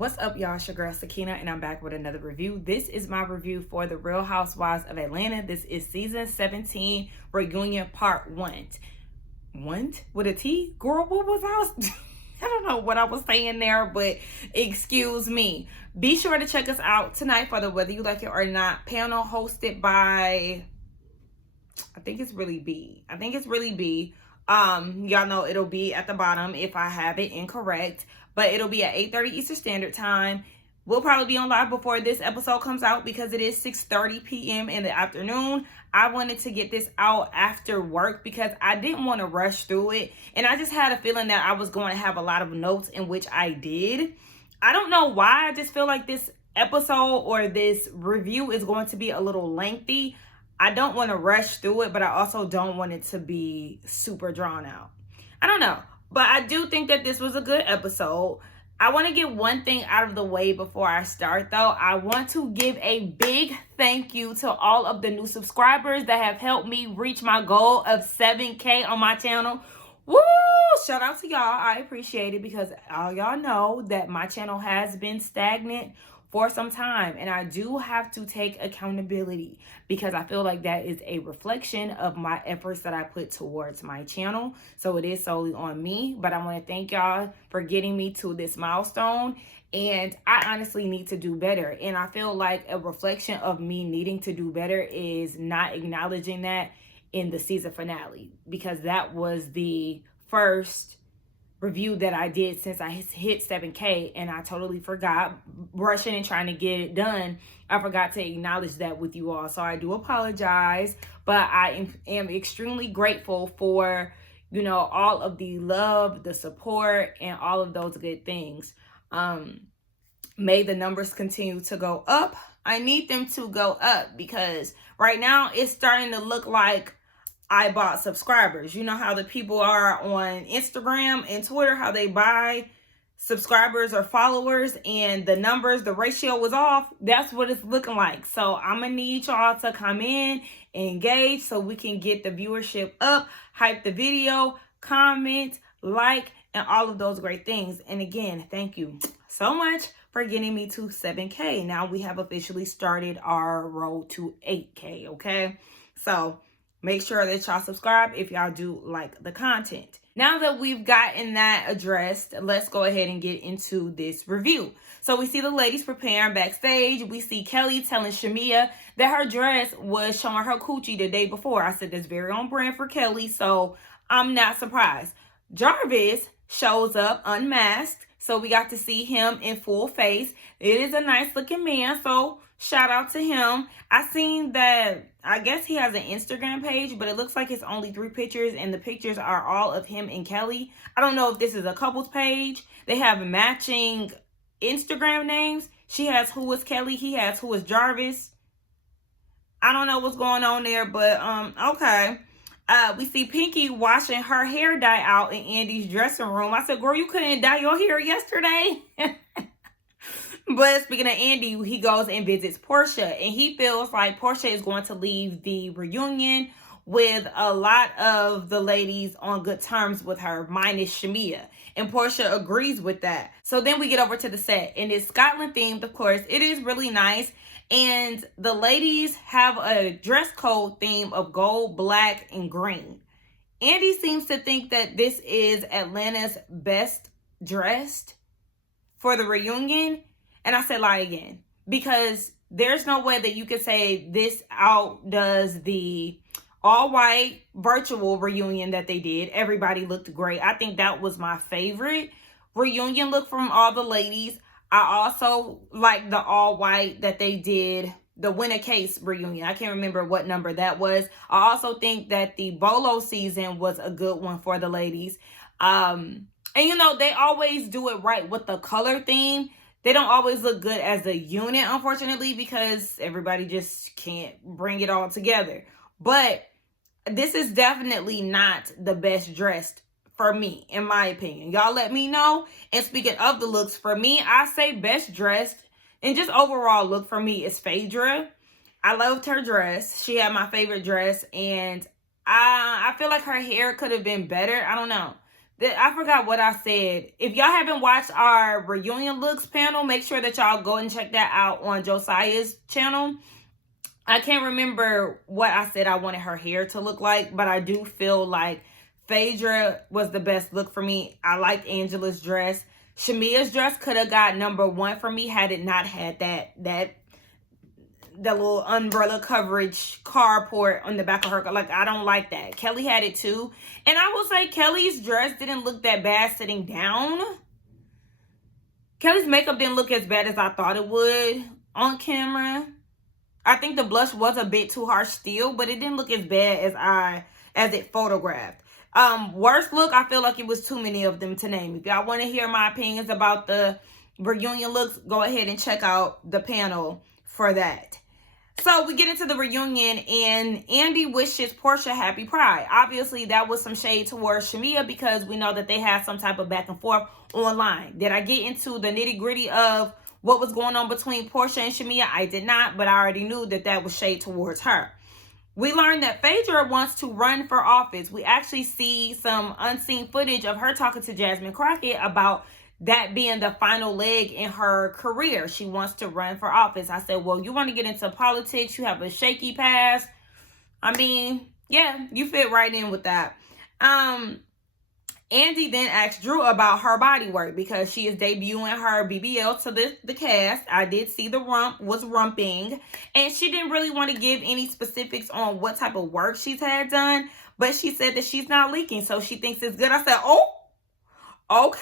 What's up, y'all? It's your girl Sakina, and I'm back with another review. This is my review for The Real Housewives of Atlanta. This is season 17 reunion part 1. With a T? Girl, what was I don't know what I was saying there, but excuse me. Be sure to check us out tonight for the Whether You Like It or Not panel hosted by, I think it's really B. Y'all know it'll be at the bottom if I have it incorrect, but it'll be at 8:30 Eastern Standard Time. We'll probably be on live before this episode comes out because it is 6:30 p.m. in the afternoon. I wanted to get this out after work because I didn't want to rush through it, and I just had a feeling that I was going to have a lot of notes, in which I did. I don't know why. I just feel like this episode or this review is going to be a little lengthy. I don't want to rush through it, but I also don't want it to be super drawn out. I don't know, but I do think that this was a good episode. I want to get one thing out of the way before I start, though. I want to give a big thank you to all of the new subscribers that have helped me reach my goal of 7K on my channel. Woo! Shout out to y'all. I appreciate it because all y'all know that my channel has been stagnant for some time, and I do have to take accountability because I feel like that is a reflection of my efforts that I put towards my channel. So it is solely on me, but I want to thank y'all for getting me to this milestone, and I honestly need to do better. And I feel like a reflection of me needing to do better is not acknowledging that in the season finale, because that was the first review that I did since I hit 7K, and I totally forgot, rushing and trying to get it done. I forgot to acknowledge that with you all, so I do apologize, but I am extremely grateful for, you know, all of the love, the support, and all of those good things. May the numbers continue to go up. I need them to go up because right now it's starting to look like I bought subscribers. You know how the people are on Instagram and Twitter, how they buy subscribers or followers, and the numbers, the ratio was off. That's what it's looking like. So I'm gonna need y'all to come in, engage, so we can get the viewership up, hype the video, comment, like, and all of those great things. And again, thank you so much for getting me to 7K. Now we have officially started our road to 8K, okay? So make sure that y'all subscribe if y'all do like the content. Now that we've gotten that addressed, let's go ahead and get into this review. So we see the ladies preparing backstage. We see Kelly telling Shamia that her dress was showing her coochie the day before. I said that's very on brand for Kelly, so I'm not surprised. Jarvis shows up unmasked, so we got to see him in full face. It is a nice looking man, so shout out to him. I seen that, I guess he has an Instagram page, but it looks like it's only 3 pictures, and the pictures are all of him and Kelly. I don't know if this is a couple's page. They have matching Instagram names. She has Who Is Kelly. He has Who Is Jarvis. I don't know what's going on there, but okay. We see Pinky washing her hair dye out in Andy's dressing room. I said, girl, you couldn't dye your hair yesterday? But speaking of Andy, he goes and visits Porsha, and he feels like Porsha is going to leave the reunion with a lot of the ladies on good terms with her, minus Shamia. And Porsha agrees with that. So then we get over to the set, and it's Scotland themed, of course. It is really nice. And the ladies have a dress code theme of gold, black, and green. Andy seems to think that this is Atlanta's best dressed for the reunion. And I said, lie again, because there's no way that you could say this outdoes the all-white virtual reunion that they did. Everybody looked great. I think that was my favorite reunion look from all the ladies. I also like the all-white that they did, the Winter Case reunion. I can't remember what number that was. I also think that the Bolo season was a good one for the ladies. And, you know, they always do it right with the color theme. They don't always look good as a unit, unfortunately, because everybody just can't bring it all together. But this is definitely not the best dressed for me, in my opinion. Y'all let me know. And speaking of the looks, for me, I say best dressed and just overall look for me is Phaedra. I loved her dress. She had my favorite dress, and I feel like her hair could have been better. I don't know. I forgot what I said. If y'all haven't watched our reunion looks panel, make sure that y'all go and check that out on Josiah's channel. I can't remember what I said I wanted her hair to look like, but I do feel like Phaedra was the best look for me. I liked Angela's dress. Shamia's dress could have got #1 for me had it not had that little umbrella coverage carport on the back of her. Like, I don't like that. Kelly had it too. And I will say Kelly's dress didn't look that bad sitting down. Kelly's makeup didn't look as bad as I thought it would on camera. I think the blush was a bit too harsh still, but it didn't look as bad as it photographed. Worst look, I feel like it was too many of them to name. If y'all want to hear my opinions about the reunion looks, go ahead and check out the panel for that. So we get into the reunion, and Andy wishes Porsha happy Pride. Obviously, that was some shade towards Shamia because we know that they had some type of back and forth online. Did I get into the nitty gritty of what was going on between Porsha and Shamia? I did not, but I already knew that that was shade towards her. We learned that Phaedra wants to run for office. We actually see some unseen footage of her talking to Jasmine Crockett about that being the final leg in her career. She wants to run for office. I said, well, you want to get into politics. You have a shaky past. I mean, yeah, you fit right in with that. Andy then asked Drew about her body work because she is debuting her BBL to the cast. I did see the rump was rumping, and she didn't really want to give any specifics on what type of work she's had done, but she said that she's not leaking, so she thinks it's good. I said, oh, okay.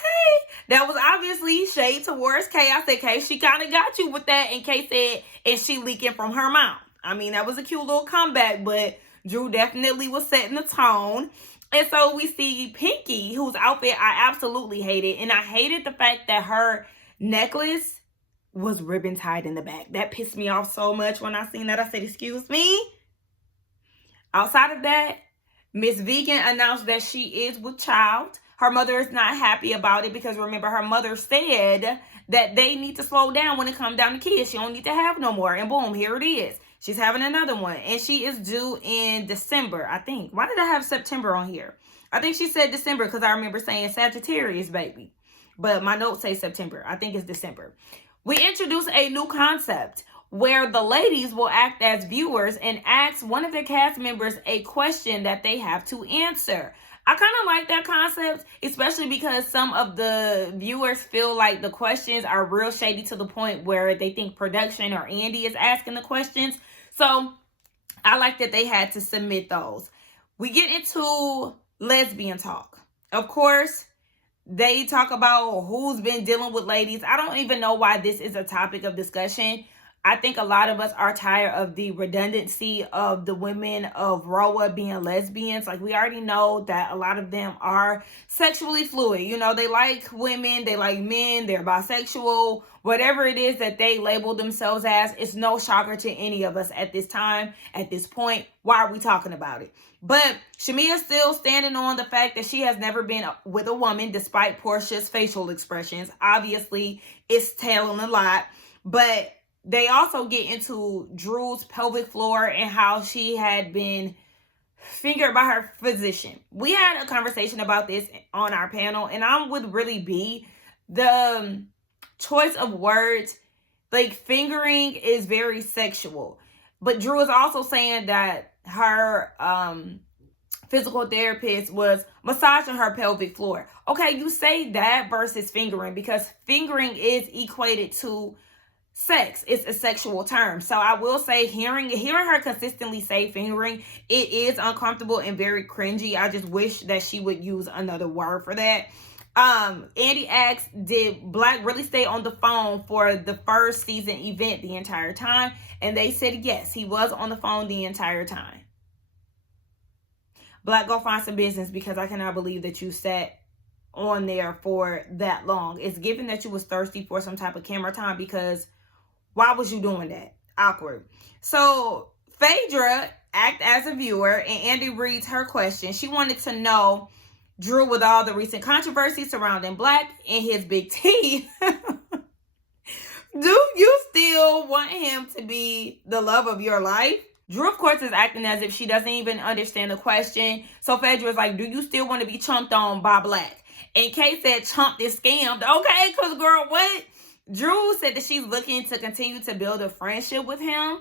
That was obviously shade towards Kay. I said, Kay, she kind of got you with that, and Kay said, and she leaking from her mouth. I mean, that was a cute little comeback, but Drew definitely was setting the tone. And so we see Pinky, whose outfit I absolutely hated. And I hated the fact that her necklace was ribbon tied in the back. That pissed me off so much when I seen that. I said, excuse me? Outside of that, Miss Vegan announced that she is with child. Her mother is not happy about it because remember, her mother said that they need to slow down when it comes down to kids. She don't need to have no more. And boom, here it is. She's having another one, and she is due in December, I think. Why did I have September on here? I think she said December because I remember saying Sagittarius, baby. But my notes say September. I think it's December. We introduce a new concept where the ladies will act as viewers and ask one of their cast members a question that they have to answer. I kind of like that concept, especially because some of the viewers feel like the questions are real shady to the point where they think production or Andy is asking the questions. So I like that they had to submit those. We get into lesbian talk. Of course, they talk about who's been dealing with ladies. I don't even know why this is a topic of discussion. I think a lot of us are tired of the redundancy of the women of RHOA being lesbians. Like, we already know that a lot of them are sexually fluid. You know, they like women, they like men, they're bisexual. Whatever it is that they label themselves as, it's no shocker to any of us at this time, at this point. Why are we talking about it? But Shamia is still standing on the fact that she has never been with a woman, despite Porsha's facial expressions. Obviously, it's telling a lot. But they also get into Drew's pelvic floor and how she had been fingered by her physician. We had a conversation about this on our panel, and I would really be the choice of words. Like, fingering is very sexual. But Drew is also saying that her physical therapist was massaging her pelvic floor. Okay, you say that versus fingering, because fingering is equated to sex. It's a sexual term. So I will say, hearing her consistently say fingering, it is uncomfortable and very cringy. I just wish that she would use another word for that. Andy asked, did Black really stay on the phone for the first season event the entire time? And they said yes, he was on the phone the entire time. Black, go find some business, because I cannot believe that you sat on there for that long. It's given that you was thirsty for some type of camera time, because why was you doing that? Awkward. So Phaedra act as a viewer, and Andy reads her question. She wanted to know, Drew, with all the recent controversy surrounding Black and his big teeth, do you still want him to be the love of your life? Drew, of course, is acting as if she doesn't even understand the question. So Phaedra is like, do you still want to be chumped on by Black? And Kay said Chump is scammed. Okay, because girl, what? Drew said that she's looking to continue to build a friendship with him.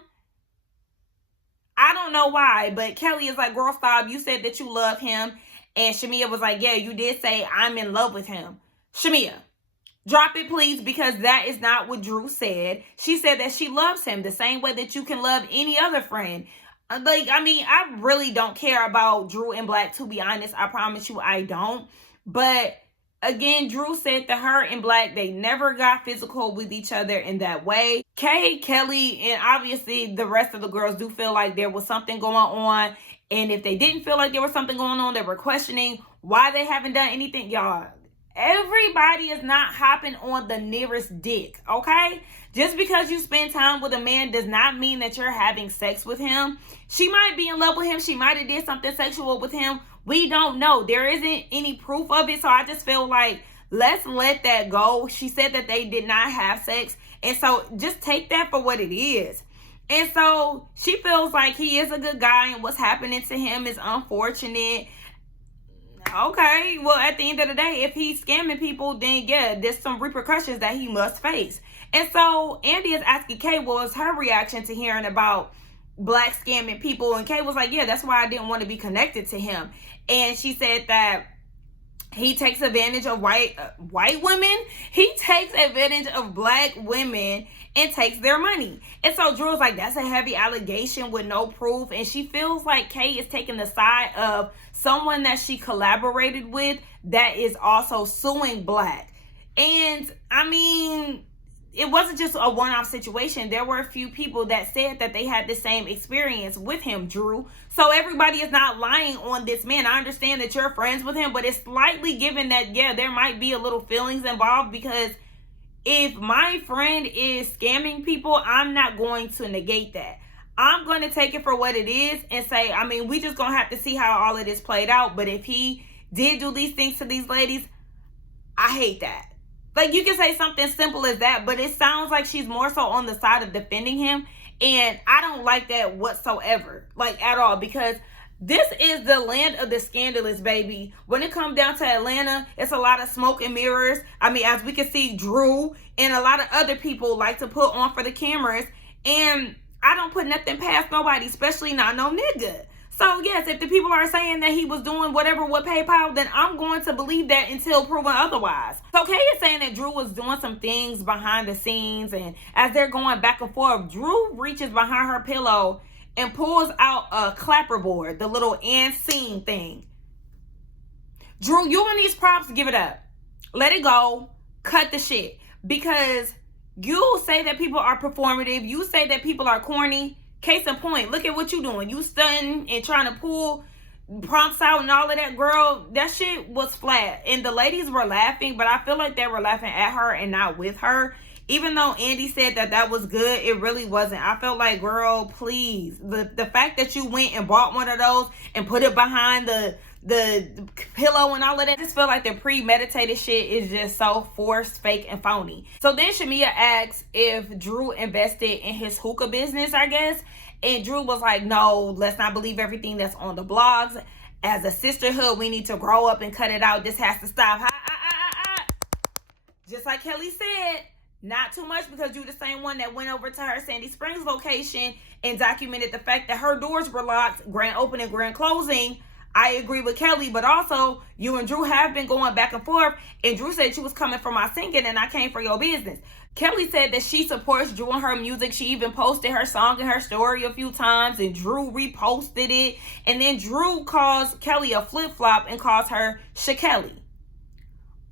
I don't know why, but Kelly is like, girl, stop. You said that you love him. And Shamia was like, yeah, you did say I'm in love with him. Shamia, drop it, please, because that is not what Drew said. She said that she loves him the same way that you can love any other friend. Like, I mean, I really don't care about Drew and Black, to be honest. I promise you I don't. But again, Drew said that her and Black, they never got physical with each other in that way. Kay, Kelly, and obviously the rest of the girls do feel like there was something going on. And if they didn't feel like there was something going on, they were questioning why they haven't done anything. Y'all, everybody is not hopping on the nearest dick, okay? Just because you spend time with a man does not mean that you're having sex with him. She might be in love with him. She might have did something sexual with him. We don't know. There isn't any proof of it. So I just feel like, let's let that go. She said that they did not have sex. And so just take that for what it is. And so she feels like he is a good guy and what's happening to him is unfortunate. Okay, well, at the end of the day, if he's scamming people, then yeah, there's some repercussions that he must face. And so Andy is asking Kay, what was her reaction to hearing about Black scamming people? And Kay was like, yeah, that's why I didn't want to be connected to him. And she said that he takes advantage of white women. He takes advantage of Black women and takes their money. And so Drew was like, that's a heavy allegation with no proof. And she feels like Kay is taking the side of someone that she collaborated with that is also suing Black. And I mean, it wasn't just a one-off situation. There were a few people that said that they had the same experience with him, Drew. So everybody is not lying on this man. I understand that you're friends with him, but it's slightly given that, yeah, there might be a little feelings involved, because if my friend is scamming people, I'm not going to negate that. I'm going to take it for what it is and say, I mean, we just going to have to see how all of this played out. But if he did do these things to these ladies, I hate that. Like, you can say something simple as that, but it sounds like she's more so on the side of defending him. And I don't like that whatsoever, like at all, because this is the land of the scandalous, baby. When it comes down to Atlanta, it's a lot of smoke and mirrors. I mean, as we can see, Drew and a lot of other people like to put on for the cameras. And I don't put nothing past nobody, especially not no nigga. So yes, if the people are saying that he was doing whatever with PayPal, then I'm going to believe that until proven otherwise. So Kay is saying that Drew was doing some things behind the scenes, and as they're going back and forth, Drew reaches behind her pillow and pulls out a clapperboard, the little end scene thing. Drew, you and these props, give it up. Let it go. Cut the shit. Because you say that people are performative. You say that people are corny. Case in point, look at what you doing. You stunting and trying to pull prompts out and all of that, girl. That shit was flat. And the ladies were laughing, but I feel like they were laughing at her and not with her. Even though Andy said that that was good, it really wasn't. I felt like, girl, please. The fact that you went and bought one of those and put it behind the pillow and all of that, I just feel like the premeditated shit is just so forced, fake, and phony. So then Shamia asks if Drew invested in his hookah business, I guess. And Drew was like, no, let's not believe everything that's on the blogs. As a sisterhood, we need to grow up and cut it out. This has to stop. Just like Kelly said, not too much, because you're the same one that went over to her Sandy Springs location and documented the fact that her doors were locked, grand opening, grand closing. I agree with Kelly, but also you and Drew have been going back and forth, and Drew said she was coming for my singing and I came for your business. Kelly said that she supports Drew and her music. She even posted her song in her story a few times, and Drew reposted it. And then Drew calls Kelly a flip-flop and calls her Shakelly.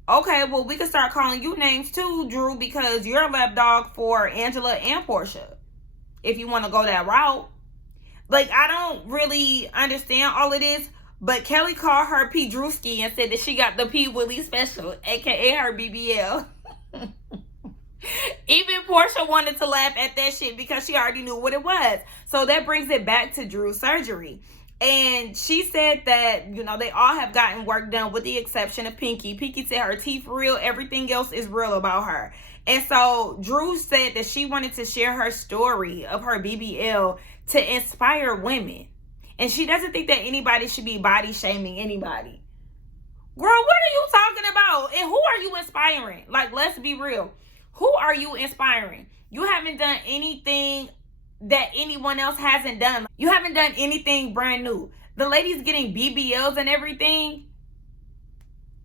Okay, well, we can start calling you names too, Drew, because you're a lapdog for Angela and Porsha, if you want to go that route. Like, I don't really understand all of this, but Kelly called her P. Drewski and said that she got the P. Willie special, aka her BBL. Even Porsha wanted to laugh at that shit because she already knew what it was. So that brings it back to Drew's surgery. And she said that, you know, they all have gotten work done with the exception of Pinky. Pinky said her teeth real. Everything else is real about her. And so Drew said that she wanted to share her story of her BBL to inspire women. And she doesn't think that anybody should be body shaming anybody. Girl, what are you talking about? And who are you inspiring? Like, let's be real. Who are you inspiring? You haven't done anything that anyone else hasn't done. You haven't done anything brand new. The ladies getting BBLs and everything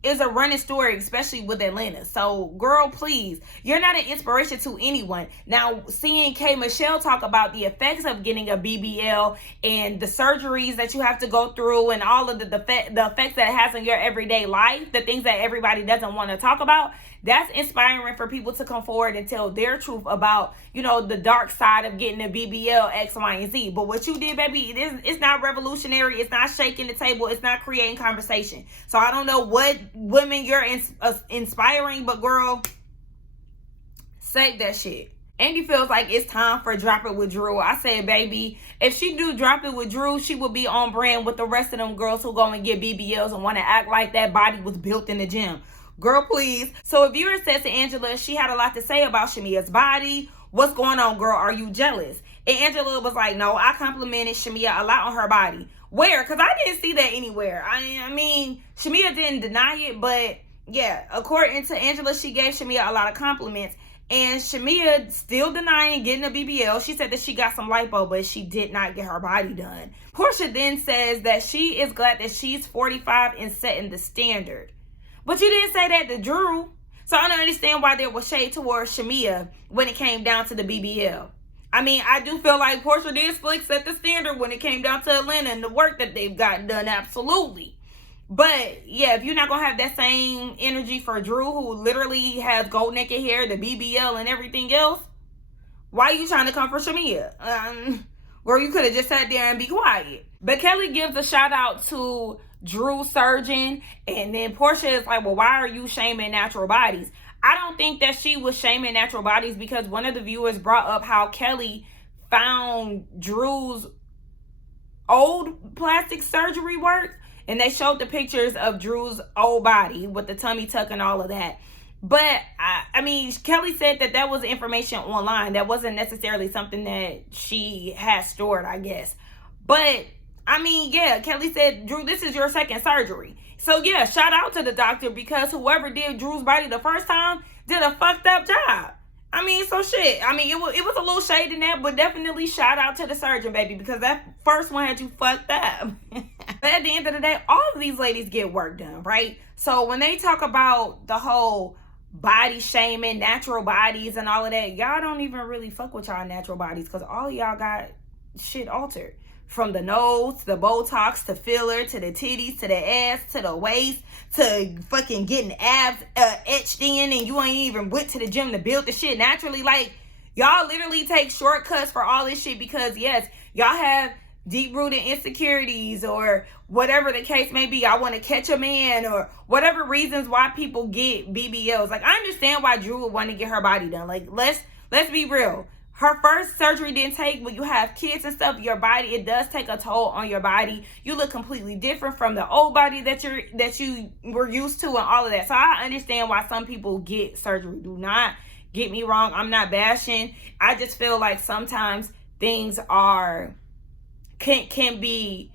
is a running story, especially with Atlanta. So, girl, please, you're not an inspiration to anyone. Now, seeing K. Michelle talk about the effects of getting a BBL and the surgeries that you have to go through and all of the effects that it has on your everyday life, the things that everybody doesn't want to talk about, that's inspiring for people to come forward and tell their truth about, you know, the dark side of getting a BBL, X, Y, and Z. But what you did, baby, it's not revolutionary. It's not shaking the table. It's not creating conversation. So I don't know what women you're inspiring, but girl, save that shit. Andy feels like it's time for Drop It with Drew. I said, baby, if she do Drop It with Drew, she would be on brand with the rest of them girls who go and get BBLs and want to act like that body was built in the gym. Girl, please. So a viewer says to Angela, she had a lot to say about Shamia's body. What's going on, girl? Are you jealous? And Angela was like, no, I complimented Shamia a lot on her body. Where? Because I didn't see that anywhere. I mean, Shamia didn't deny it, but yeah, according to Angela, she gave Shamia a lot of compliments. And Shamia still denying getting a BBL. She said that she got some lipo, but she did not get her body done. Porsha then says that she is glad that she's 45 and setting the standard. But you didn't say that to Drew. So I don't understand why there was shade towards Shamia when it came down to the BBL. I mean, I do feel like Porsha did set the standard when it came down to Atlanta and the work that they've gotten done, absolutely. But yeah, if you're not going to have that same energy for Drew, who literally has gold naked hair, the BBL and everything else, why are you trying to come for Shamia? Or you could have just sat there and be quiet. But Kelly gives a shout out to Drew surgeon, and then Porsha is like, well, why are you shaming natural bodies? I don't think that she was shaming natural bodies, because one of the viewers brought up how Kelly found Drew's old plastic surgery work, and they showed the pictures of Drew's old body with the tummy tuck and all of that. But I mean, Kelly said that was information online. That wasn't necessarily something that she had stored, I guess. But I mean, yeah, Kelly said, Drew, this is your second surgery. So yeah, shout out to the doctor, because whoever did Drew's body the first time did a fucked up job. I mean, so shit. I mean, it was a little shade in that, but definitely shout out to the surgeon, baby, because that first one had you fucked up. But at the end of the day, all of these ladies get work done, right? So when they talk about the whole body shaming, natural bodies and all of that, y'all don't even really fuck with y'all natural bodies, because all y'all got shit altered. From the nose, to the Botox, to filler, to the titties, to the ass, to the waist, to fucking getting abs etched in, and you ain't even went to the gym to build the shit naturally. Like, y'all literally take shortcuts for all this shit because, yes, y'all have deep-rooted insecurities or whatever the case may be. I want to catch a man, or whatever reasons why people get BBLs. Like, I understand why Drew would want to get her body done. Like, let's be real. Her first surgery didn't take, when you have kids and stuff, your body, it does take a toll on your body. You look completely different from the old body that you were used to and all of that. So I understand why some people get surgery. Do not get me wrong. I'm not bashing. I just feel like sometimes things can be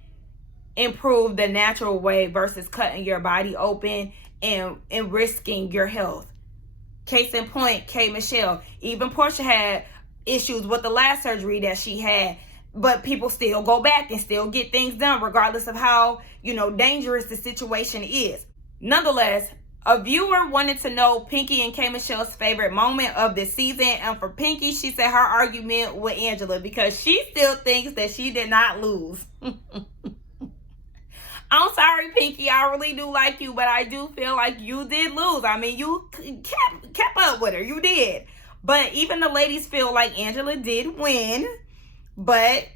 improved the natural way versus cutting your body open and risking your health. Case in point, K. Michelle. Even Porsha had issues with the last surgery that she had, but people still go back and still get things done regardless of how, dangerous the situation is. Nonetheless, a viewer wanted to know Pinky and K. Michelle's favorite moment of this season, and for Pinky, she said her argument with Angela, because she still thinks that she did not lose. I'm sorry, Pinky, I really do like you, but I do feel like you did lose. I mean, you kept up with her, you did. But even the ladies feel like Angela did win, but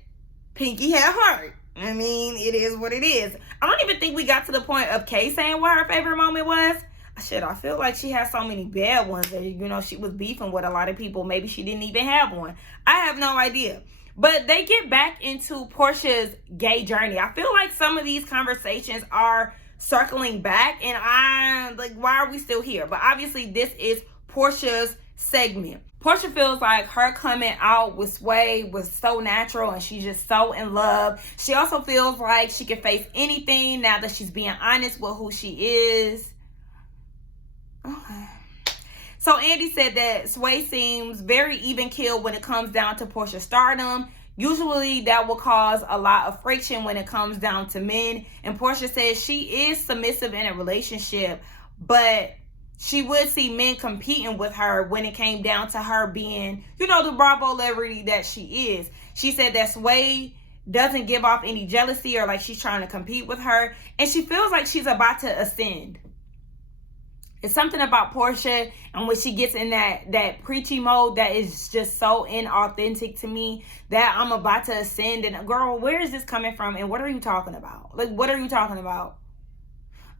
Pinky had hurt. I mean, it is what it is. I don't even think we got to the point of Kay saying what her favorite moment was. Shit, I feel like she has so many bad ones that, she was beefing with a lot of people. Maybe she didn't even have one. I have no idea. But they get back into Porsha's gay journey. I feel like some of these conversations are circling back, and I'm like, why are we still here? But obviously, this is Porsha's segment. Porsha feels like her coming out with Sway was so natural and she's just so in love. She also feels like she can face anything now that she's being honest with who she is. Okay. So Andy said that Sway seems very even-keeled when it comes down to Porsha's stardom. Usually that will cause a lot of friction when it comes down to men. And Porsha says she is submissive in a relationship, but she would see men competing with her when it came down to her being, the Bravo celebrity that she is. She said that Sway doesn't give off any jealousy or like she's trying to compete with her. And she feels like she's about to ascend. It's something about Porsha and when she gets in that preachy mode that is just so inauthentic to me that I'm about to ascend. And girl, where is this coming from? And what are you talking about? Like, what are you talking about?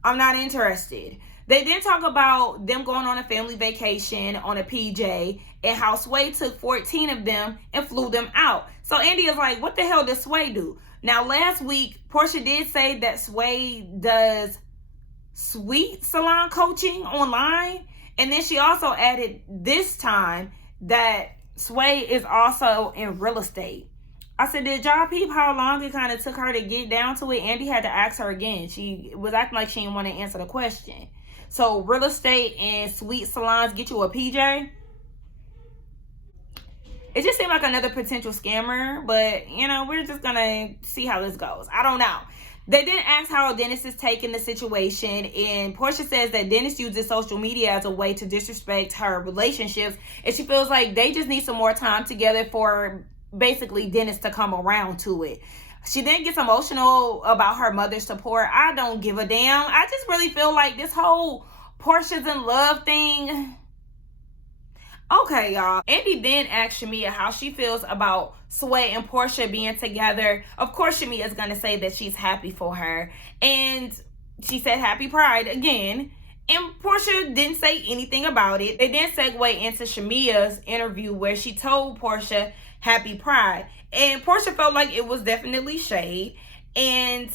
I'm not interested. They did talk about them going on a family vacation on a PJ and how Sway took 14 of them and flew them out. So Andy is like, what the hell does Sway do? Now, last week, Porsha did say that Sway does sweet salon coaching online. And then she also added this time that Sway is also in real estate. I said, did y'all peep how long it kind of took her to get down to it? Andy had to ask her again. She was acting like she didn't want to answer the question. So real estate and sweet salons get you a PJ? It just seemed like another potential scammer, but we're just gonna see how this goes. I don't know. They didn't ask how Dennis is taking the situation, and Porsha says that Dennis uses social media as a way to disrespect her relationships, and she feels like they just need some more time together for basically Dennis to come around to it. She then gets emotional about her mother's support. I don't give a damn. I just really feel like this whole Porsha's in love thing. Okay, y'all. Andy then asked Shamia how she feels about Sway and Porsha being together. Of course, Shamia is going to say that she's happy for her. And she said happy Pride again. And Porsha didn't say anything about it. They then segue into Shamia's interview where she told Porsha happy Pride. And Porsha felt like it was definitely shade. And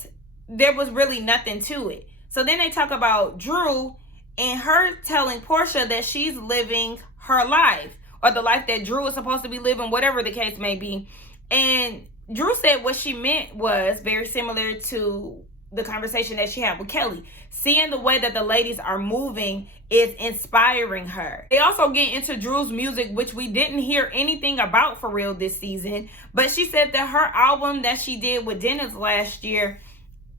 there was really nothing to it. So then they talk about Drew and her telling Porsha that she's living her life, or the life that Drew is supposed to be living, whatever the case may be. And Drew said what she meant was very similar to the conversation that she had with Kelly. Seeing the way that the ladies are moving is inspiring her. They also get into Drew's music, which we didn't hear anything about for real this season. But she said that her album that she did with Dennis last year,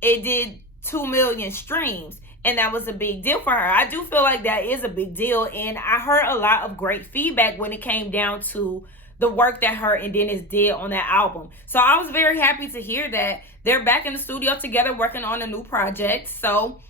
it did 2 million streams. And that was a big deal for her. I do feel like that is a big deal. And I heard a lot of great feedback when it came down to the work that her and Dennis did on that album. So I was very happy to hear that they're back in the studio together working on a new project. So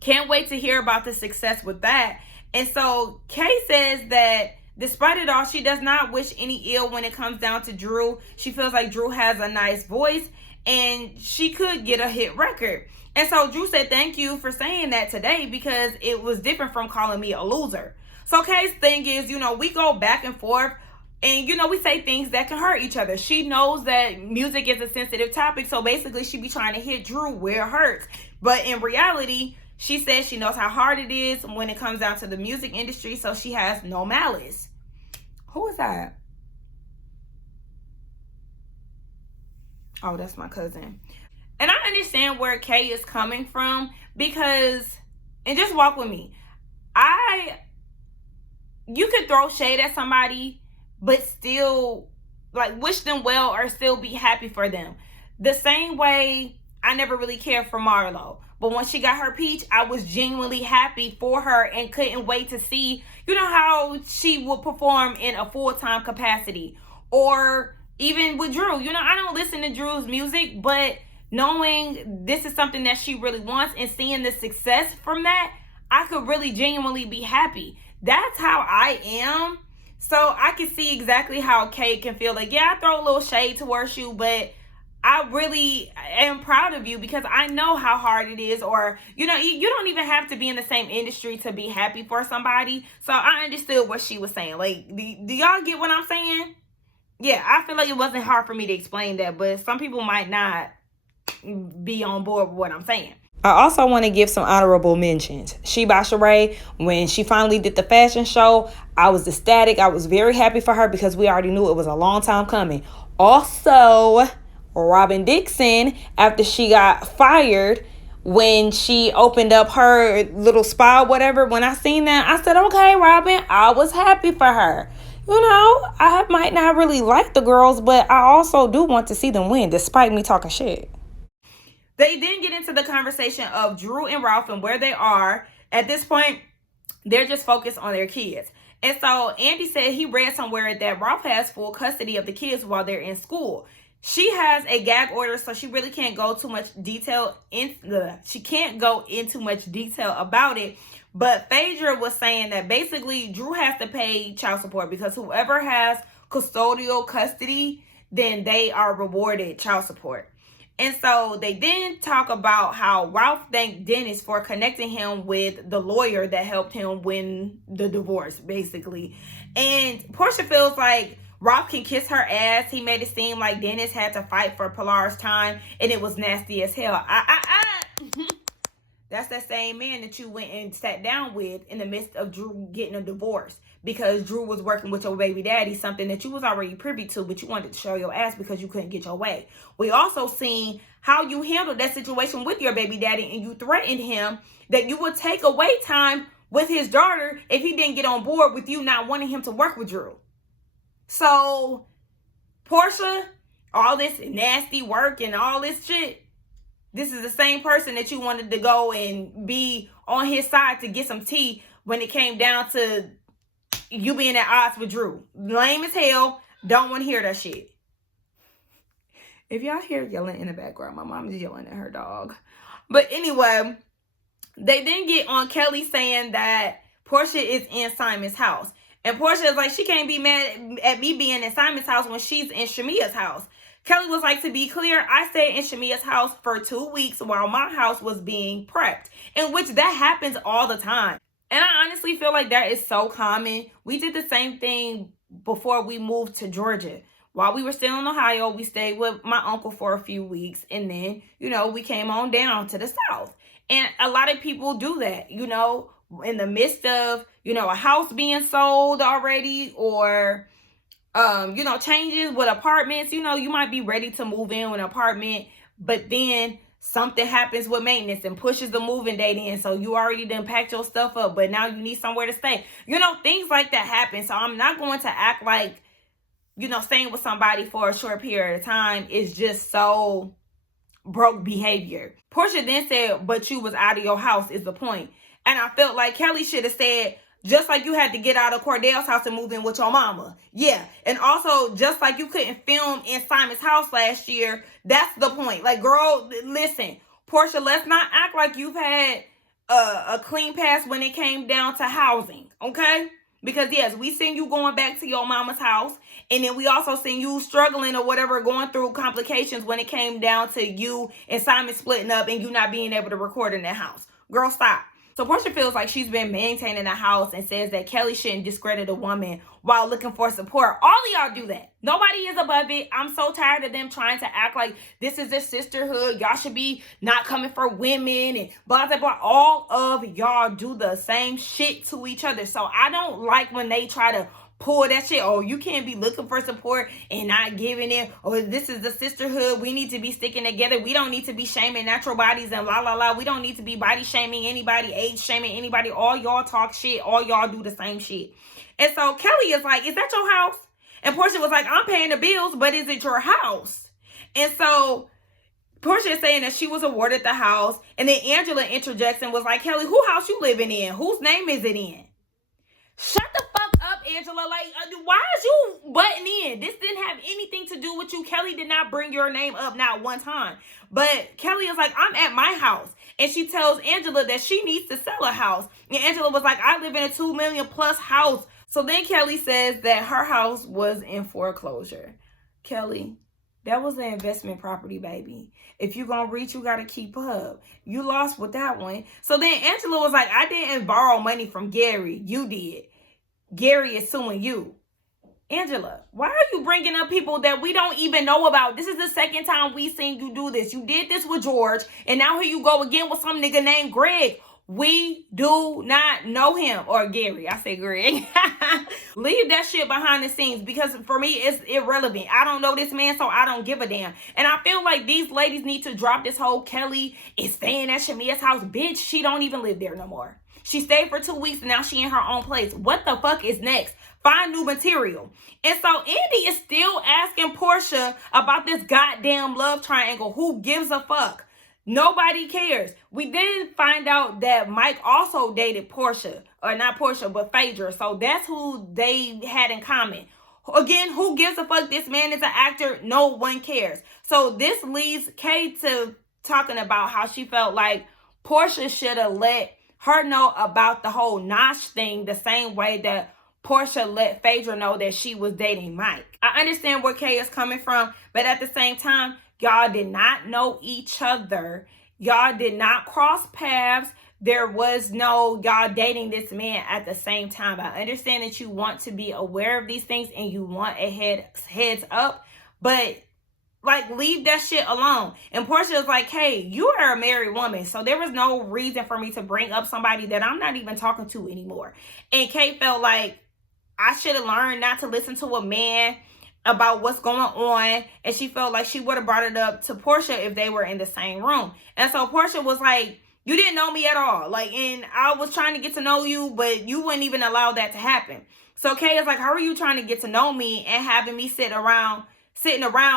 can't wait to hear about the success with that. And so Kay says that despite it all, she does not wish any ill when it comes down to Drew. She feels like Drew has a nice voice and she could get a hit record. And so Drew said, thank you for saying that today because it was different from calling me a loser. So Kay's thing is, we go back and forth and, we say things that can hurt each other. She knows that music is a sensitive topic. So basically she be trying to hit Drew where it hurts. But in reality, she says she knows how hard it is when it comes down to the music industry. So she has no malice. Who is that? Oh, that's my cousin. And I understand where Kay is coming from because, and just walk with me, you could throw shade at somebody, but still like wish them well or still be happy for them. The same way I never really cared for Marlo, but when she got her peach, I was genuinely happy for her and couldn't wait to see, how she would perform in a full-time capacity. Or even with Drew, I don't listen to Drew's music, but knowing this is something that she really wants and seeing the success from that, I could really genuinely be happy. That's how I am. So I can see exactly how Kay can feel like, yeah, I throw a little shade towards you, but I really am proud of you because I know how hard it is. Or, you don't even have to be in the same industry to be happy for somebody. So I understood what she was saying. Like, do y'all get what I'm saying? Yeah, I feel like it wasn't hard for me to explain that, but some people might not be on board with what I'm saying. I also want to give some honorable mentions. She by Sheree, when she finally did the fashion show, I was ecstatic. I was very happy for her because we already knew it was a long time coming. Also, Robin Dixon, after she got fired, when she opened up her little spa, whatever, when I seen that, I said, okay, Robin, I was happy for her. You know, I might not really like the girls, but I also do want to see them win, despite me talking shit. They then get into the conversation of Drew and Ralph and where they are. At this point, they're just focused on their kids. And so Andy said he read somewhere that Ralph has full custody of the kids while they're in school. She has a gag order, so she really can't go too much detail she can't go into much detail about it. But Phaedra was saying that basically Drew has to pay child support because whoever has custodial custody, then they are rewarded child support. And so they then talk about how Ralph thanked Dennis for connecting him with the lawyer that helped him win the divorce, basically. And Porsha feels like Ralph can kiss her ass. He made it seem like Dennis had to fight for Pilar's time, and it was nasty as hell. That's that same man that you went and sat down with in the midst of Drew getting a divorce because Drew was working with your baby daddy, something that you was already privy to, but you wanted to show your ass because you couldn't get your way. We also seen how you handled that situation with your baby daddy, and you threatened him that you would take away time with his daughter if he didn't get on board with you not wanting him to work with Drew. So, Porsha, all this nasty work and all this shit, this is the same person that you wanted to go and be on his side to get some tea when it came down to you being at odds with Drew. Lame as hell. Don't want to hear that shit. If y'all hear yelling in the background, my mom is yelling at her dog. But anyway, they then get on Kelly saying that Porsha is in Simon's house. And Porsha is like, she can't be mad at me being in Simon's house when she's in Shamia's house. Kelly was like, to be clear, I stayed in Shamia's house for 2 weeks while my house was being prepped. In which that happens all the time. And I honestly feel like that is so common. We did the same thing before we moved to Georgia. While we were still in Ohio, we stayed with my uncle for a few weeks. And then, we came on down to the South. And a lot of people do that, in the midst of, a house being sold already or, changes with apartments. You might be ready to move in with an apartment, but then something happens with maintenance and pushes the moving date in. So you already done packed your stuff up, but now you need somewhere to stay. Things like that happen. So I'm not going to act like, staying with somebody for a short period of time is just so broke behavior. Porsha then said, but you was out of your house is the point. And I felt like Kelly should have said, just like you had to get out of Cordell's house and move in with your mama. Yeah. And also, just like you couldn't film in Simon's house last year, that's the point. Like, girl, listen, Porsha, let's not act like you've had a clean pass when it came down to housing, okay? Because, yes, we seen you going back to your mama's house. And then we also seen you struggling or whatever, going through complications when it came down to you and Simon splitting up and you not being able to record in that house. Girl, stop. So Porsha feels like she's been maintaining the house and says that Kelly shouldn't discredit a woman while looking for support. All of y'all do that. Nobody is above it. I'm so tired of them trying to act like this is a sisterhood. Y'all should be not coming for women and blah, blah, blah. All of y'all do the same shit to each other. So I don't like when they try to pull that shit. Oh, you can't be looking for support and not giving it. Or this is the sisterhood. We need to be sticking together. We don't need to be shaming natural bodies and la la la. We don't need to be body shaming anybody, age shaming anybody. All y'all talk shit. All y'all do the same shit. And so Kelly is like, is that your house? And Porsha was like, I'm paying the bills, but is it your house? And so Porsha is saying that she was awarded the house. And then Angela interjects and was like, Kelly, who house you living in? Whose name is it in? Shut the fuck up, Angela. Like, why is you butting in? This didn't have anything to do with you. Kelly did not bring your name up, not one time. But Kelly is like, I'm at my house. And she tells Angela that she needs to sell a house. And Angela was like, I live in a $2 million plus house. So then Kelly says that her house was in foreclosure. Kelly, that was an investment property, baby. If you're going to reach, you got to keep up. You lost with that one. So then Angela was like, I didn't borrow money from Gary. You did. Gary is suing you. Angela, why are you bringing up people that we don't even know about? This is the second time we seen you do this. You did this with George, and now here you go again with some nigga named Greg. We do not know him. Or Gary. I say Greg. Leave that shit behind the scenes, because for me, it's irrelevant. I don't know this man, so I don't give a damn. And I feel like these ladies need to drop this whole Kelly is staying at Shamia's house. Bitch, she don't even live there no more. She stayed for 2 weeks and now she in her own place. What the fuck is next? Find new material. And so Andy is still asking Porsha about this goddamn love triangle. Who gives a fuck? Nobody cares. We did find out that Mike also dated Porsha. Or not Porsha, but Phaedra. So that's who they had in common. Again, who gives a fuck? This man is an actor. No one cares. So this leads Kay to talking about how she felt like Porsha should have let her know about the whole Nosh thing the same way that Porsha let Phaedra know that she was dating Mike. I understand where Kay is coming from, but at the same time, y'all did not know each other. Y'all did not cross paths. There was no y'all dating this man at the same time. I understand that you want to be aware of these things and you want a heads up, but like, leave that shit alone. And Porsha is like, hey, you are a married woman, so there was no reason for me to bring up somebody that I'm not even talking to anymore. And Kay felt like I should have learned not to listen to a man about what's going on. And she felt like she would have brought it up to Porsha if they were in the same room. And so Porsha was like, you didn't know me at all. Like, and I was trying to get to know you, but you wouldn't even allow that to happen. So Kay is like, how are you trying to get to know me and having me sitting around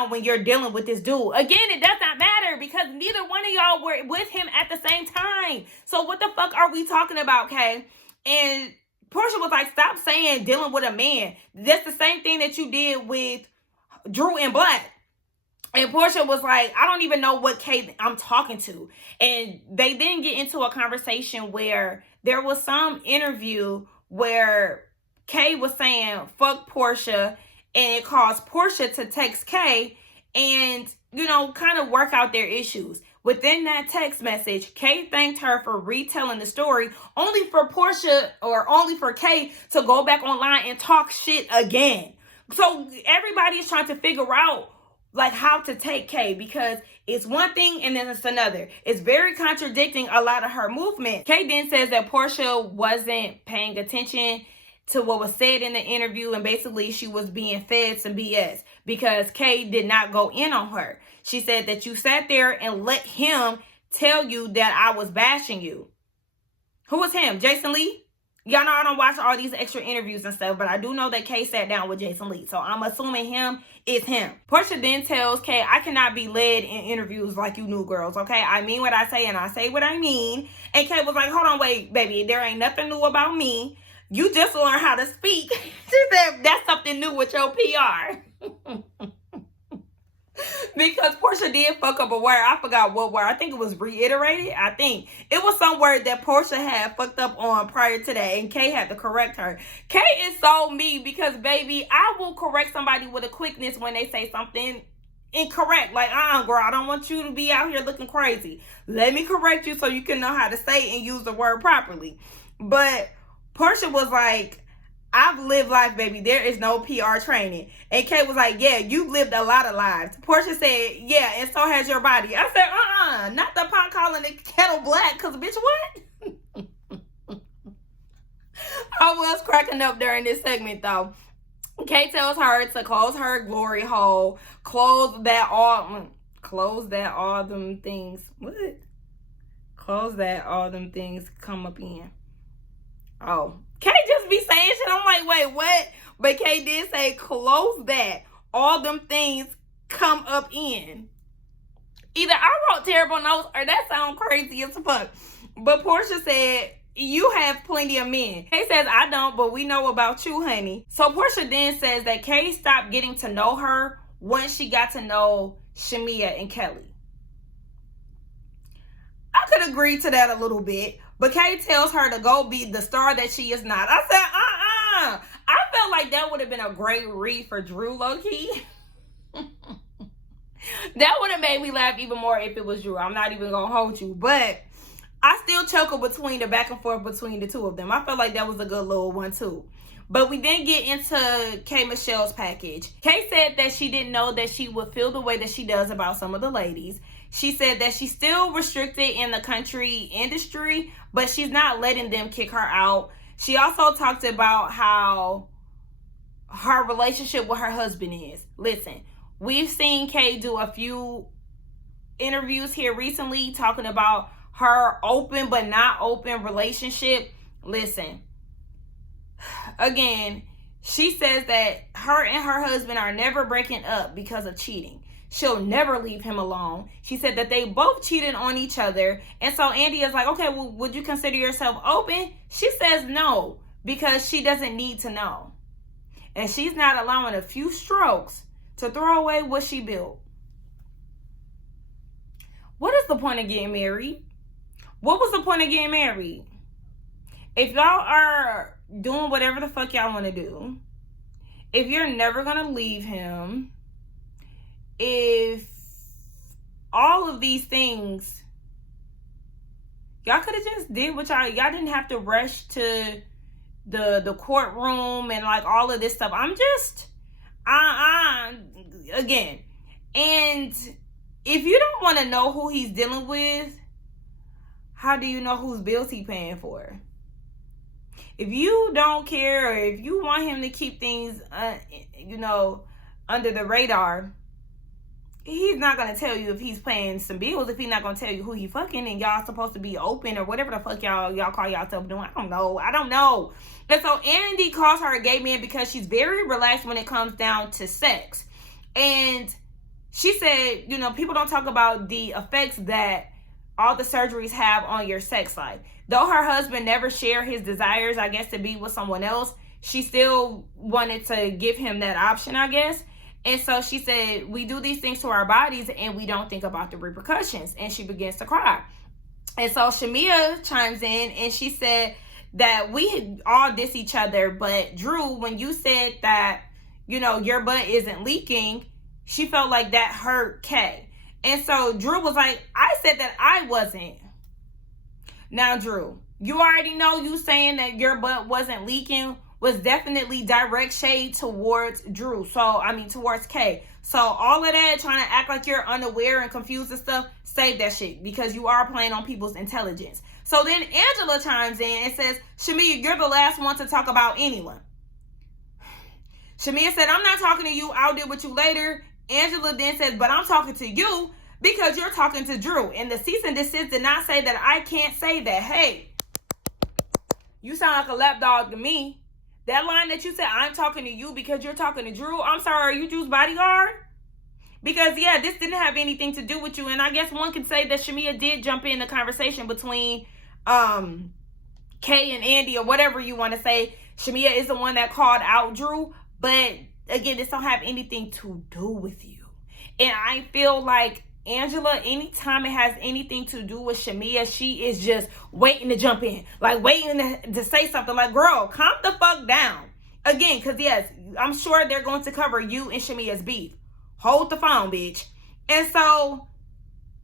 when you're dealing with this dude? Again, it does not matter because neither one of y'all were with him at the same time. So what the fuck are we talking about, Kay? And Porsha was like, stop saying dealing with a man. That's the same thing that you did with Drew and Black. And Porsha was like, I don't even know what Kay I'm talking to. And they then get into a conversation where there was some interview where Kay was saying, fuck Porsha. And it caused Porsha to text Kay and, you know, kind of work out their issues. Within that text message, Kay thanked her for retelling the story, only for Porsha or only for Kay to go back online and talk shit again. So everybody is trying to figure out like how to take Kay, because it's one thing and then it's another. It's very contradicting a lot of her movement. Kay then says that Porsha wasn't paying attention to what was said in the interview, and basically she was being fed some BS because Kay did not go in on her. She said that you sat there and let him tell you that I was bashing you. Who was him? Jason Lee? Y'all know I don't watch all these extra interviews and stuff, but I do know that Kay sat down with Jason Lee, so I'm assuming him is him. Porsha then tells Kay, I cannot be led in interviews like you new girls, okay? I mean what I say and I say what I mean. And Kay was like, hold on, wait, baby, there ain't nothing new about me. You just learned how to speak. She said, that's something new with your PR. Because Porsha did fuck up a word. I forgot what word. I think it was reiterated. I think it was some word that Porsha had fucked up on prior to that, and Kay had to correct her. Kay is so mean because, baby, I will correct somebody with a quickness when they say something incorrect. Like, girl, I don't want you to be out here looking crazy. Let me correct you so you can know how to say and use the word properly. But Porsha was like, I've lived life, baby. There is no PR training. And Kay was like, yeah, you've lived a lot of lives. Porsha said, yeah, and so has your body. I said, not the pot calling the kettle black, because bitch, what? I was cracking up during this segment, though. Kay tells her to close her glory hole, close that all them things. What? Close that all them things come up in. Oh, Kay just be saying shit. I'm like, wait, what? But Kay did say, close that. All them things come up in. Either I wrote terrible notes or that sounds crazy as fuck. But Porsha said, you have plenty of men. Kay says, I don't, but we know about you, honey. So Porsha then says that Kay stopped getting to know her once she got to know Shamia and Kelly. I could agree to that a little bit. But Kay tells her to go be the star that she is not. I said, I felt like that would have been a great read for Drew, low-key. That would have made me laugh even more if it was Drew. I'm not even going to hold you. But I still chuckle between the back and forth between the two of them. I felt like that was a good little one, too. But we then get into K Michelle's package. K said that she didn't know that she would feel the way that she does about some of the ladies. She said that she's still restricted in the country industry, but she's not letting them kick her out. She also talked about how her relationship with her husband is. Listen, we've seen K do a few interviews here recently talking about her open but not open relationship. Listen, again, she says that her and her husband are never breaking up because of cheating. She'll never leave him alone. She said that they both cheated on each other. And so Andy is like, okay, well, would you consider yourself open? She says no, because she doesn't need to know. And she's not allowing a few strokes to throw away what she built. What is the point of getting married? What was the point of getting married? If y'all are doing whatever the fuck y'all want to do, if you're never going to leave him, if all of these things, y'all could have just did what y'all didn't have to rush to the courtroom and like all of this stuff. I'm just, again, and if you don't want to know who he's dealing with, how do you know whose bills he paying for? If you don't care, or if you want him to keep things, under the radar, he's not going to tell you if he's paying some bills, if he's not going to tell you who he fucking, and y'all supposed to be open or whatever the fuck y'all call yourself doing. I don't know. And so Andy calls her a gay man because she's very relaxed when it comes down to sex. And she said, people don't talk about the effects that all the surgeries have on your sex life. Though her husband never shared his desires, I guess, to be with someone else, she still wanted to give him that option, I guess. And so she said, we do these things to our bodies and we don't think about the repercussions. And she begins to cry. And so Shamia chimes in and she said that we all diss each other. But Drew, when you said that, your butt isn't leaking, she felt like that hurt Kay. And so Drew was like, I said that I wasn't. Now, Drew, you already know you saying that your butt wasn't leaking was definitely direct shade towards Drew. Towards Kay. So all of that, trying to act like you're unaware and confused and stuff, save that shit, because you are playing on people's intelligence. So then Angela chimes in and says, Shamia, you're the last one to talk about anyone. Shamia said, I'm not talking to you. I'll deal with you later. Angela then says, but I'm talking to you because you're talking to Drew. And the cease and desist did not say that I can't say that. Hey, you sound like a lapdog to me. That line that you said, I'm talking to you because you're talking to Drew. I'm sorry, are you Drew's bodyguard? Because, yeah, this didn't have anything to do with you. And I guess one could say that Shamia did jump in the conversation between Kay and Andy, or whatever you want to say. Shamia is the one that called out Drew. But, again, this don't have anything to do with you. And I feel like Angela, anytime it has anything to do with Shamia, she is just waiting to jump in. Like, waiting to say something. Like, girl, calm the fuck down. Again, because, yes, I'm sure they're going to cover you and Shamia's beef. Hold the phone, bitch. And so,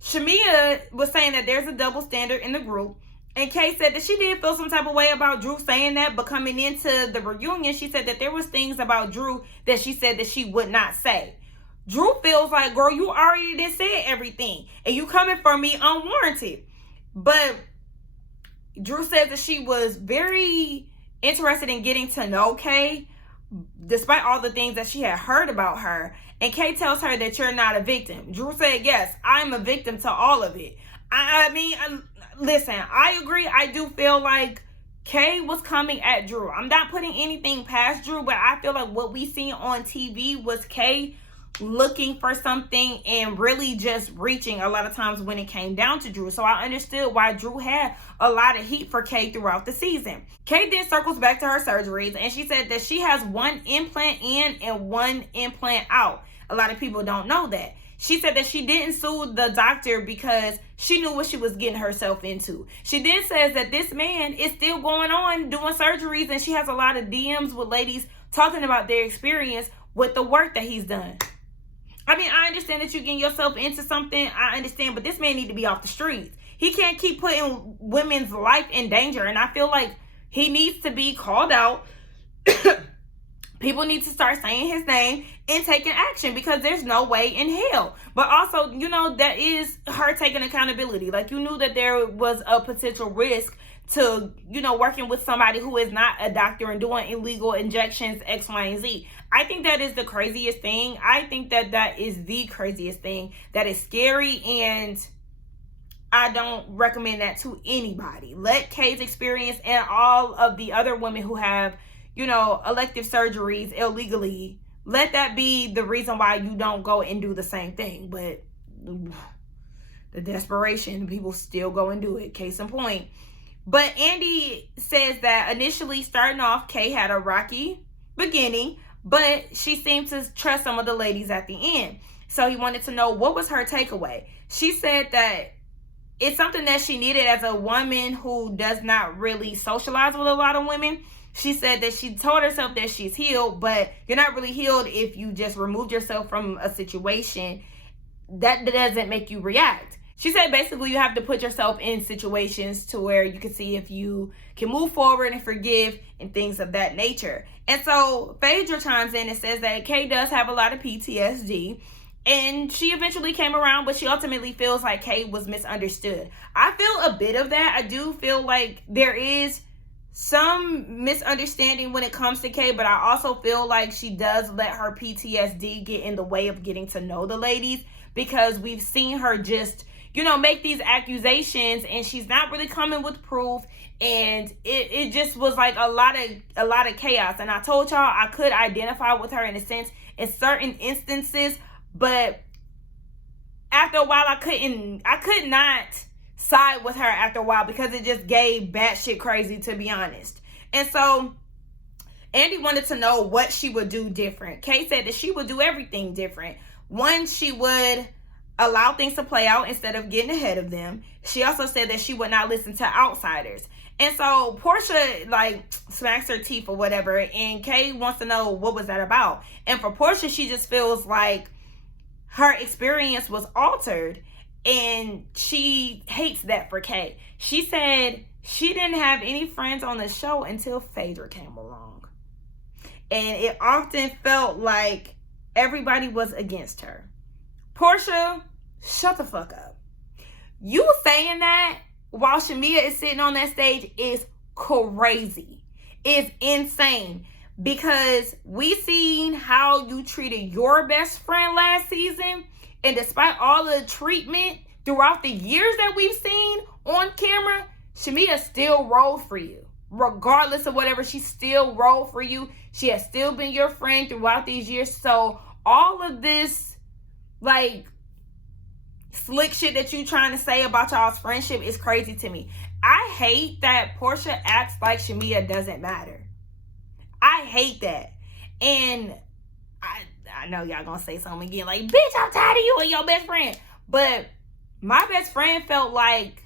Shamia was saying that there's a double standard in the group. And Kay said that she did feel some type of way about Drew saying that, but coming into the reunion, she said that there was things about Drew that she said that she would not say. Drew feels like, girl, you already did say everything, and you coming for me unwarranted. But Drew said that she was very interested in getting to know Kay, despite all the things that she had heard about her. And Kay tells her that you're not a victim. Drew said, yes, I'm a victim to all of it. Listen, I agree. I do feel like Kay was coming at Drew. I'm not putting anything past Drew, but I feel like what we seen on TV was Kay looking for something and really just reaching a lot of times when it came down to Drew. So I understood why Drew had a lot of heat for Kay throughout the season. Kay then circles back to her surgeries, and she said that she has one implant in and one implant out. A lot of people don't know that. She said that she didn't sue the doctor because she knew what she was getting herself into. She then says that this man is still going on doing surgeries, and she has a lot of DMs with ladies talking about their experience with the work that he's done. I understand that you're getting yourself into something. I understand, but this man need to be off the streets. He can't keep putting women's life in danger, and I feel like he needs to be called out people need to start saying his name and taking action, because there's no way in hell. But also, you know, that is her taking accountability. Like, you knew that there was a potential risk to, you know, working with somebody who is not a doctor and doing illegal injections, X, Y, and Z. I think that is the craziest thing. I think that that is the craziest thing. That is scary, and I don't recommend that to anybody. Let Kay's experience and all of the other women who have, you know, elective surgeries illegally, let that be the reason why you don't go and do the same thing. But the desperation, people still go and do it. Case in point. But Andy says that initially starting off, Kay had a rocky beginning, but she seemed to trust some of the ladies at the end. So he wanted to know, what was her takeaway? She said that it's something that she needed as a woman who does not really socialize with a lot of women. She said that she told herself that she's healed, but you're not really healed if you just removed yourself from a situation. That doesn't make you react. She said basically you have to put yourself in situations to where you can see if you can move forward and forgive and things of that nature. And so Phaedra chimes in and says that Kay does have a lot of PTSD. And she eventually came around, but she ultimately feels like Kay was misunderstood. I feel a bit of that. I do feel like there is some misunderstanding when it comes to Kay, but I also feel like she does let her PTSD get in the way of getting to know the ladies, because we've seen her just, you know, make these accusations and she's not really coming with proof, and it just was like a lot of chaos. And I told y'all I could identify with her in a sense in certain instances, but after a while I could not side with her after a while, because it just gave batshit crazy, to be honest. And so Andy wanted to know what she would do different. Kay said that she would do everything different. One, she would allow things to play out instead of getting ahead of them. She also said that she would not listen to outsiders. And so Porsha like smacks her teeth or whatever, and Kay wants to know what was that about. And for Porsha, she just feels like her experience was altered, and she hates that for Kay. She said she didn't have any friends on the show until Phaedra came along, and it often felt like everybody was against her. Porsha, shut the fuck up. You saying that while Shamia is sitting on that stage is crazy. It's insane, because we seen how you treated your best friend last season, and despite all the treatment throughout the years that we've seen on camera, Shamia still rolled for you. Regardless of whatever, she still rolled for you. She has still been your friend throughout these years. So all of this like slick shit that you trying to say about y'all's friendship is crazy to me. I hate that Porsha acts like Shamia doesn't matter. I hate that. And I know y'all gonna say something again like, bitch, I'm tired of you and your best friend. But my best friend felt like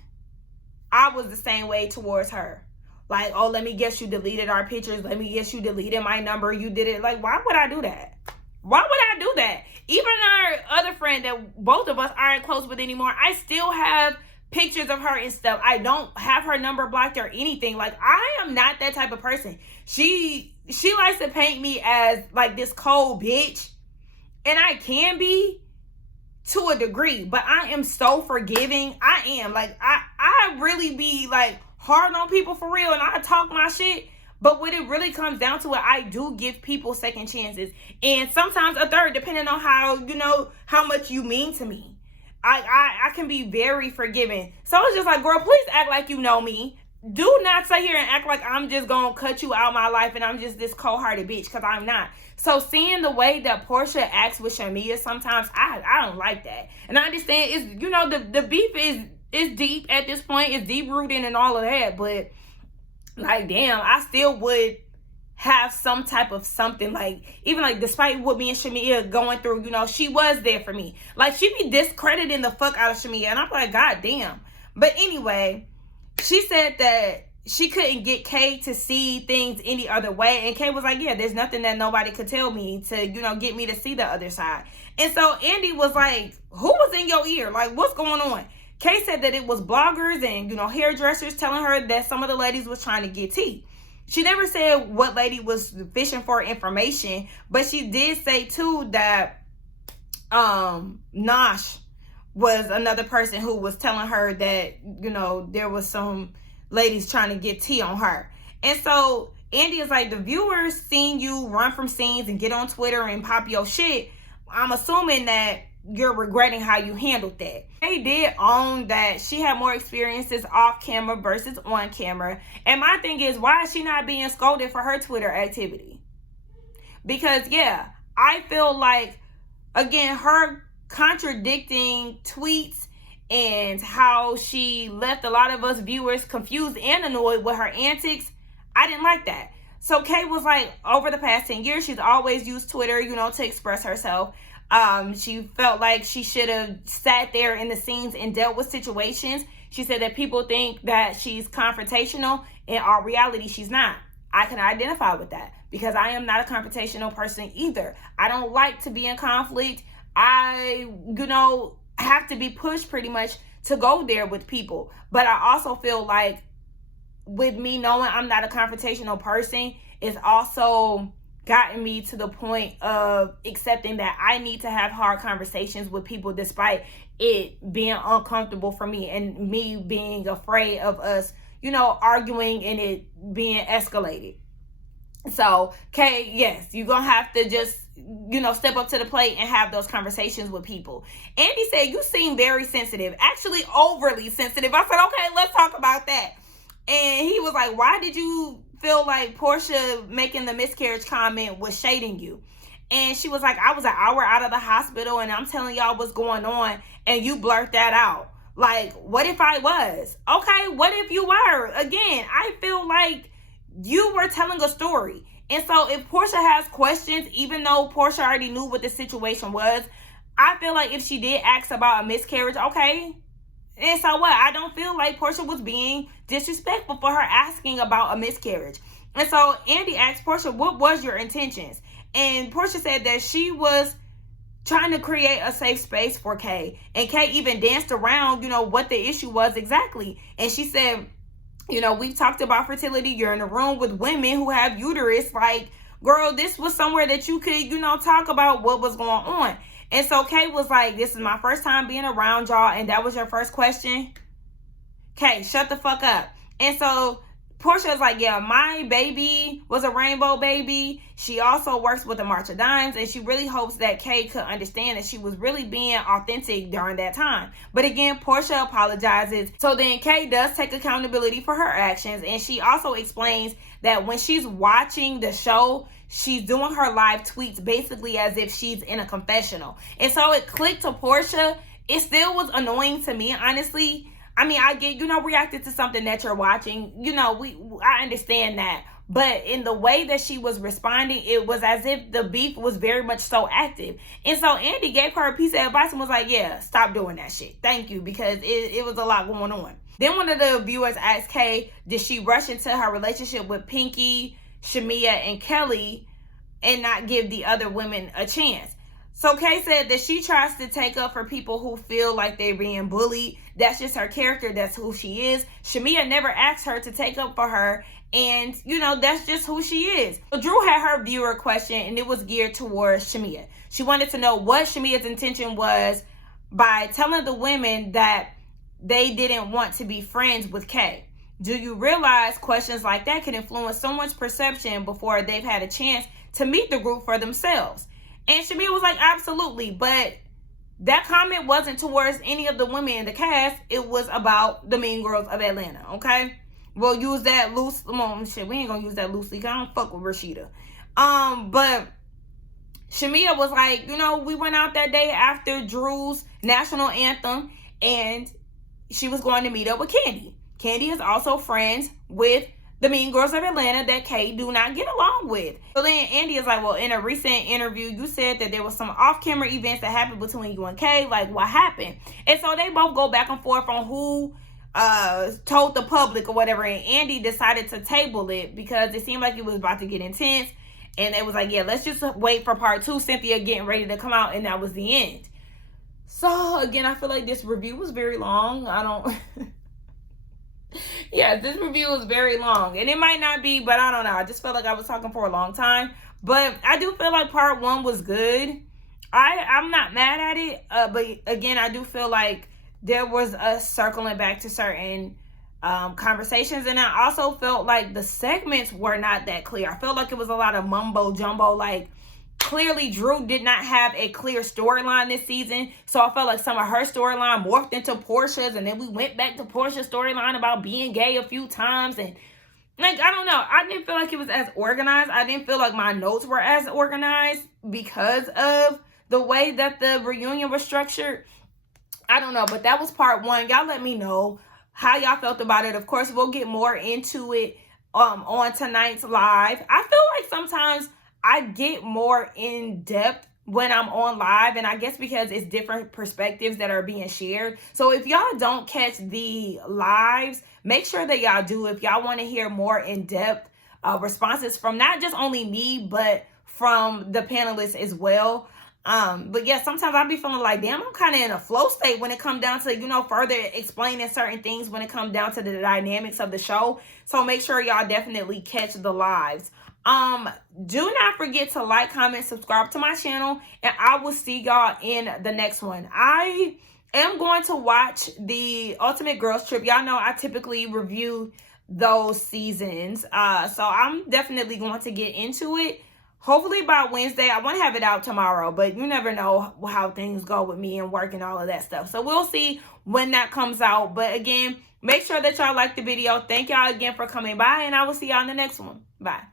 I was the same way towards her. Like, oh, let me guess you deleted our pictures. Let me guess you deleted my number. You did it. Like, why would I do that? Why would I do that? Even our other friend that both of us aren't close with anymore, I still have pictures of her and stuff. I don't have her number blocked or anything. Like, I am not that type of person. She likes to paint me as like this cold bitch, and I can be to a degree, but I am so forgiving. I am like, I really be like hard on people for real, and I talk my shit. But when it really comes down to it, I do give people second chances, and sometimes a third, depending on how, you know, how much you mean to me. I can be very forgiving. So it's just like, girl, please act like you know me. Do not sit here and act like I'm just gonna cut you out of my life and I'm just this cold-hearted bitch, because I'm not. So seeing the way that Porsha acts with Shamia sometimes, I don't like that. And I understand it's, you know, the beef is deep at this point. It's deep rooted and all of that. But like, damn, I still would have some type of something, like, even like despite what me and Shamia going through, you know, she was there for me. Like, she be discrediting the fuck out of Shamia, and I'm like, god damn. But anyway, she said that she couldn't get Kay to see things any other way, and Kay was like, yeah, there's nothing that nobody could tell me to, you know, get me to see the other side. And so Andy was like, who was in your ear? Like, what's going on? Kay said that it was bloggers and, you know, hairdressers telling her that some of the ladies was trying to get tea. She never said what lady was fishing for information, but she did say too that Nosh was another person who was telling her that, you know, there was some ladies trying to get tea on her. And so Andy is like, the viewers seen you run from scenes and get on Twitter and pop your shit. I'm assuming that you're regretting how you handled that. They did own that she had more experiences off camera versus on camera. And my thing is, why is she not being scolded for her Twitter activity? Because yeah, I feel like, again, her contradicting tweets and how she left a lot of us viewers confused and annoyed with her antics, I didn't like that. So Kay was like, over the past 10 years, she's always used Twitter, you know, to express herself. She felt like she should have sat there in the scenes and dealt with situations. She said that people think that she's confrontational. In all reality, she's not. I can identify with that because I am not a confrontational person either. I don't like to be in conflict. I, you know, have to be pushed pretty much to go there with people. But I also feel like with me knowing I'm not a confrontational person, it's also gotten me to the point of accepting that I need to have hard conversations with people despite it being uncomfortable for me and me being afraid of us, you know, arguing and it being escalated. So, Kay, yes, you're going to have to just, you know, step up to the plate and have those conversations with people. Andy said, you seem very sensitive, actually overly sensitive. I said, okay, let's talk about that. And he was like, why did you feel like Porsha making the miscarriage comment was shading you? And she was like, I was an hour out of the hospital and I'm telling y'all what's going on and you blurt that out. Like, what if I was? Okay, what if you were? Again, I feel like you were telling a story. And so if Porsha has questions, even though Porsha already knew what the situation was, I feel like if she did ask about a miscarriage, okay. And so what? I don't feel like Porsha was being disrespectful for her asking about a miscarriage. And so Andy asked Porsha, what was your intentions? And Porsha said that she was trying to create a safe space for Kay. And Kay even danced around, you know, what the issue was exactly. And she said, you know, we've talked about fertility. You're in a room with women who have uterus. Like, girl, this was somewhere that you could, you know, talk about what was going on. And so Kay was like, this is my first time being around y'all. And that was your first question? Kay, shut the fuck up. And so Porsha was like, yeah, my baby was a rainbow baby. She also works with the March of Dimes. And she really hopes that Kay could understand that she was really being authentic during that time. But again, Porsha apologizes. So then Kay does take accountability for her actions. And she also explains that when she's watching the show, she's doing her live tweets basically as if she's in a confessional. And so it clicked to Porsha. It still was annoying to me, honestly. I mean, I get, you know, reacted to something that you're watching. You know, I understand that. But in the way that she was responding, it was as if the beef was very much so active. And so Andy gave her a piece of advice and was like, yeah, stop doing that shit. Thank you, because it was a lot going on. Then one of the viewers asked Kay, did she rush into her relationship with Pinky, Shamia, and Kelly and not give the other women a chance? So Kay said that she tries to take up for people who feel like they're being bullied. That's just her character. That's who she is. Shamia never asked her to take up for her. And, you know, that's just who she is. So Drew had her viewer question, and it was geared towards Shamia. She wanted to know what Shamia's intention was by telling the women that they didn't want to be friends with Kay. Do you realize questions like that can influence someone's perception before they've had a chance to meet the group for themselves? And Shamia was like, absolutely. But that comment wasn't towards any of the women in the cast. It was about the Mean Girls of Atlanta, okay? We'll use that loose. Shit, we ain't gonna use that loosely because I don't fuck with Rashida. But Shamia was like, you know, we went out that day after Drew's national anthem, and she was going to meet up with Candy. Candy is also friends with the Mean Girls of Atlanta that Kay do not get along with. So then Andy is like, well, in a recent interview, you said that there was some off-camera events that happened between you and Kay. Like, what happened? And so they both go back and forth on who told the public or whatever. And Andy decided to table it because it seemed like it was about to get intense. And it was like, yeah, let's just wait for part 2. Cynthia getting ready to come out. And that was the end. So, again, I feel like this review was very long. Yeah, this review is very long, and it might not be, but I don't know. I just felt like I was talking for a long time, but I do feel like part one was good. I'm not mad at it, but again, I do feel like there was a circling back to certain conversations, and I also felt like the segments were not that clear. I felt like it was a lot of mumbo jumbo. Like, clearly Drew did not have a clear storyline this season, so I felt like some of her storyline morphed into Porsha's, and then we went back to Porsha's storyline about being gay a few times, and like, I don't know, I didn't feel like it was as organized. I didn't feel like my notes were as organized because of the way that the reunion was structured. I don't know, but that was part one. Y'all let me know how y'all felt about it. Of course, we'll get more into it on tonight's live. I feel like sometimes I get more in depth when I'm on live, and I guess because it's different perspectives that are being shared. So if y'all don't catch the lives, make sure that y'all do if y'all want to hear more in-depth responses from not just only me, but from the panelists as well. But yeah, sometimes I'll be feeling like, damn, I'm kind of in a flow state when it comes down to, you know, further explaining certain things when it comes down to the dynamics of the show. So make sure y'all definitely catch the lives. Do not forget to like, comment, subscribe to my channel, and I will see y'all in the next one. I am going to watch the Ultimate Girls Trip. Y'all know I typically review those seasons. So I'm definitely going to get into it. Hopefully by Wednesday. I want to have it out tomorrow, but you never know how things go with me and work and all of that stuff. So we'll see when that comes out. But again, make sure that y'all like the video. Thank y'all again for coming by, and I will see y'all in the next one. Bye.